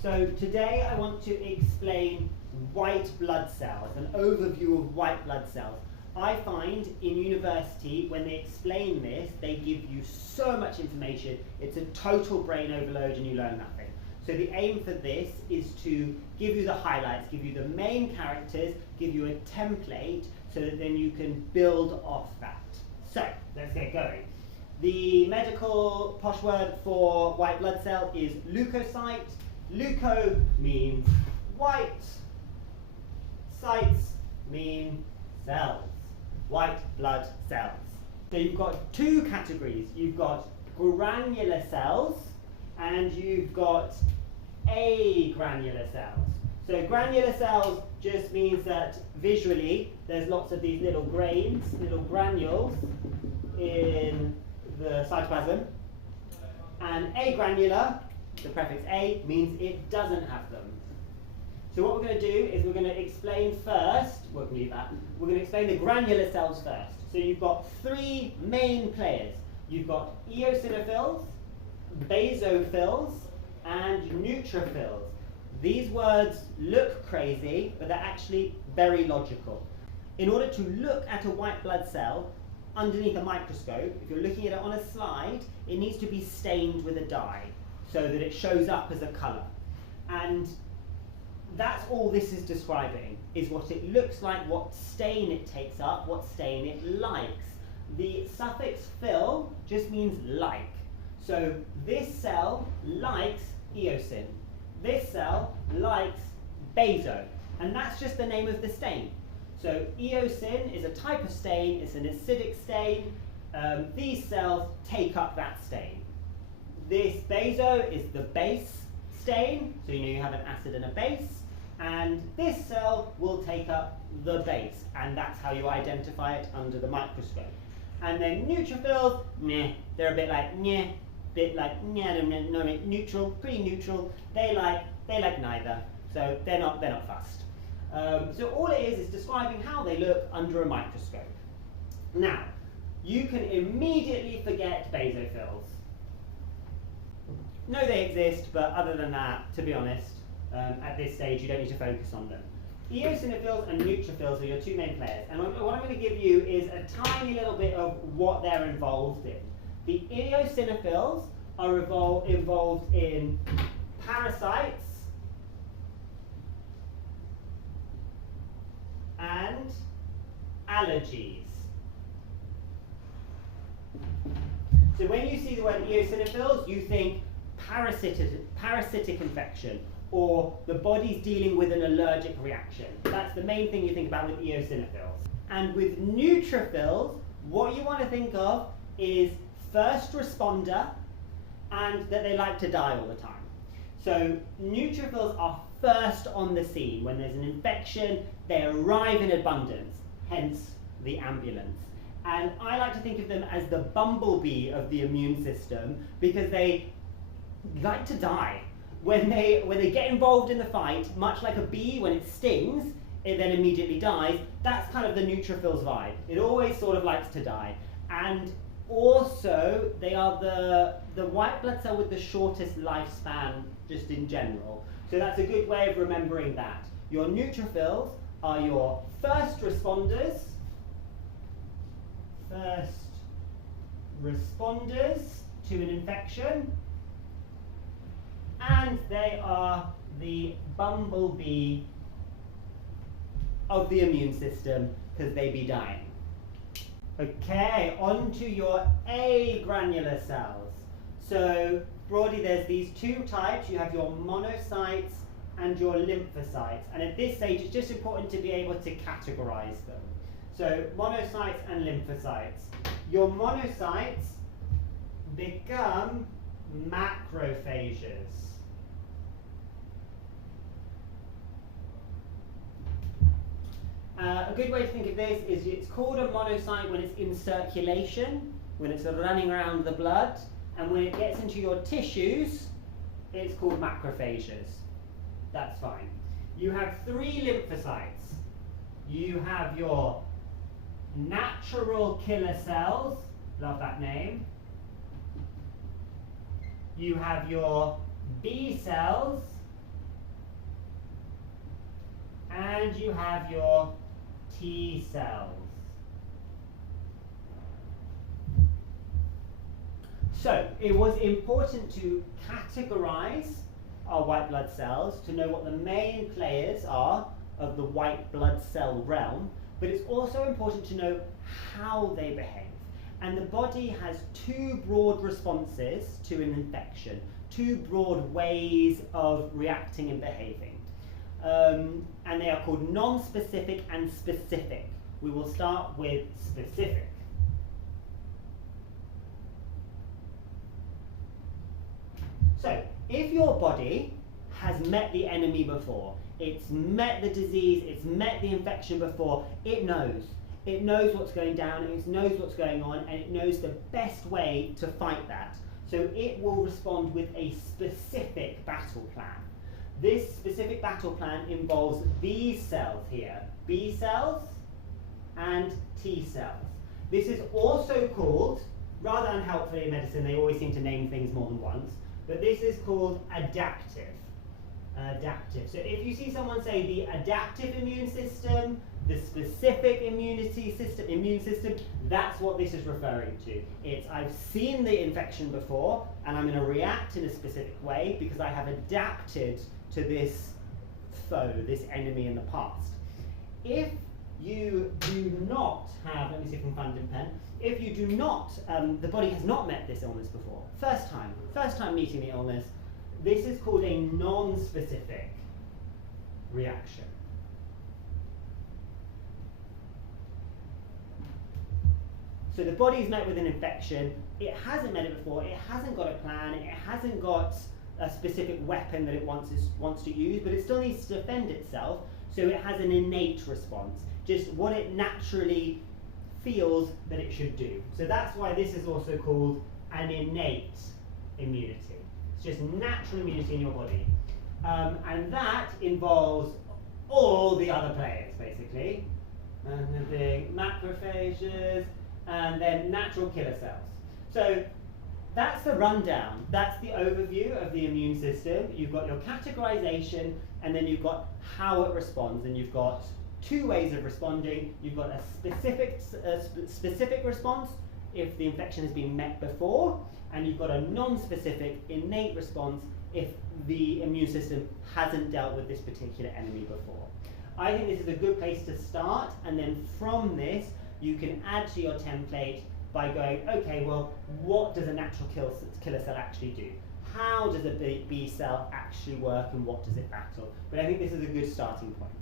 So today I want to explain white blood cells, an overview of white blood cells. I find in university when they explain this, they give you so much information, it's a total brain overload and you learn nothing. So the aim for this is to give you the highlights, give you the main characters, give you a template so that then you can build off that. So let's get going. The medical posh word for white blood cell is leukocyte. Leuko means white, cytes mean cells, white blood cells. So you've got two categories. You've got granular cells and you've got agranular cells. So granular cells just means that visually there's lots of these little grains, little granules in the cytoplasm, and agranular, the prefix A, means it doesn't have them. So what we're going to do is we're going to explain first, we're going to leave that, we're going to explain the granular cells first. So you've got three main players. You've got eosinophils, basophils, and neutrophils. These words look crazy, but they're actually very logical. In order to look at a white blood cell underneath a microscope, if you're looking at it on a slide, it needs to be stained with a dye so that it shows up as a colour. And that's all this is describing, is what it looks like, what stain it takes up, what stain it likes. The suffix "phil" just means like. So this cell likes eosin. This cell likes baso. And that's just the name of the stain. So eosin is a type of stain, it's an acidic stain. These cells take up that stain. This baso is the base stain, so you know you have an acid and a base. And this cell will take up the base, and that's how you identify it under the microscope. And then neutrophils, meh, they're a bit like meh, no, neutral, pretty neutral. They like neither, so they're not fussed. So all it is describing how they look under a microscope. Now, you can immediately forget basophils. No, they exist, but other than that, to be honest, at this stage you don't need to focus on them. Eosinophils and neutrophils are your two main players, and what I'm going to give you is a tiny little bit of what they're involved in. The eosinophils are involved in parasites and allergies. So when you see the word eosinophils, you think parasitic infection, or the body's dealing with an allergic reaction. That's the main thing you think about with eosinophils. And with neutrophils, what you want to think of is first responder, and that they like to die all the time. So neutrophils are first on the scene. When there's an infection, they arrive in abundance, hence the ambulance. And I like to think of them as the bumblebee of the immune system because they like to die. When they get involved in the fight, much like a bee when it stings, it then immediately dies. That's kind of the neutrophil's vibe. It always sort of likes to die. And also, they are the white blood cell with the shortest lifespan just in general. So that's a good way of remembering that. Your neutrophils are your first responders to an infection, and they are the bumblebee of the immune system because they be dying. Okay, on to your agranular cells. So broadly there's these two types. You have your monocytes and your lymphocytes. And at this stage it's just important to be able to categorize them. So monocytes and lymphocytes. Your monocytes become macrophages. A good way to think of this is it's called a monocyte when it's in circulation, when it's running around the blood, and when it gets into your tissues, it's called macrophages. That's fine. You have three lymphocytes. You have your natural killer cells, love that name. You have your B cells, and you have your T cells. So it was important to categorize our white blood cells to know what the main players are of the white blood cell realm, but it's also important to know how they behave. And the body has two broad responses to an infection, two broad ways of reacting and behaving. And they are called non-specific and specific. We will start with specific. So, if your body has met the enemy before, it's met the disease, it's met the infection before, it knows. It knows what's going down, it knows what's going on, and it knows the best way to fight that. So it will respond with a specific battle plan. This specific battle plan involves these cells here, B cells and T cells. This is also called, rather unhelpfully in medicine, they always seem to name things more than once, but this is called adaptive. Adaptive. So if you see someone say the adaptive immune system, the specific immune system, that's what this is referring to. It's I've seen the infection before and I'm going to react in a specific way because I have adapted to this foe, this enemy in the past. If you do not have, let me see if I can find a pen, if you do not, the body has not met this illness before, first time meeting the illness, this is called a non-specific reaction. So the body's met with an infection, it hasn't met it before, it hasn't got a plan, it hasn't got a specific weapon that it wants to use, but it still needs to defend itself, so it has an innate response, just what it naturally feels that it should do. So that's why this is also called an innate immunity. It's just natural immunity in your body. And that involves all the other players, basically. And the macrophages, and then natural killer cells. So that's the rundown. That's the overview of the immune system. You've got your categorization, and then you've got how it responds. And you've got two ways of responding. You've got a specific response if the infection has been met before, and you've got a non-specific innate response if the immune system hasn't dealt with this particular enemy before. I think this is a good place to start, and then from this you can add to your template by going, okay, well, what does a natural killer cell actually do? How does a B cell actually work, and what does it battle? But I think this is a good starting point.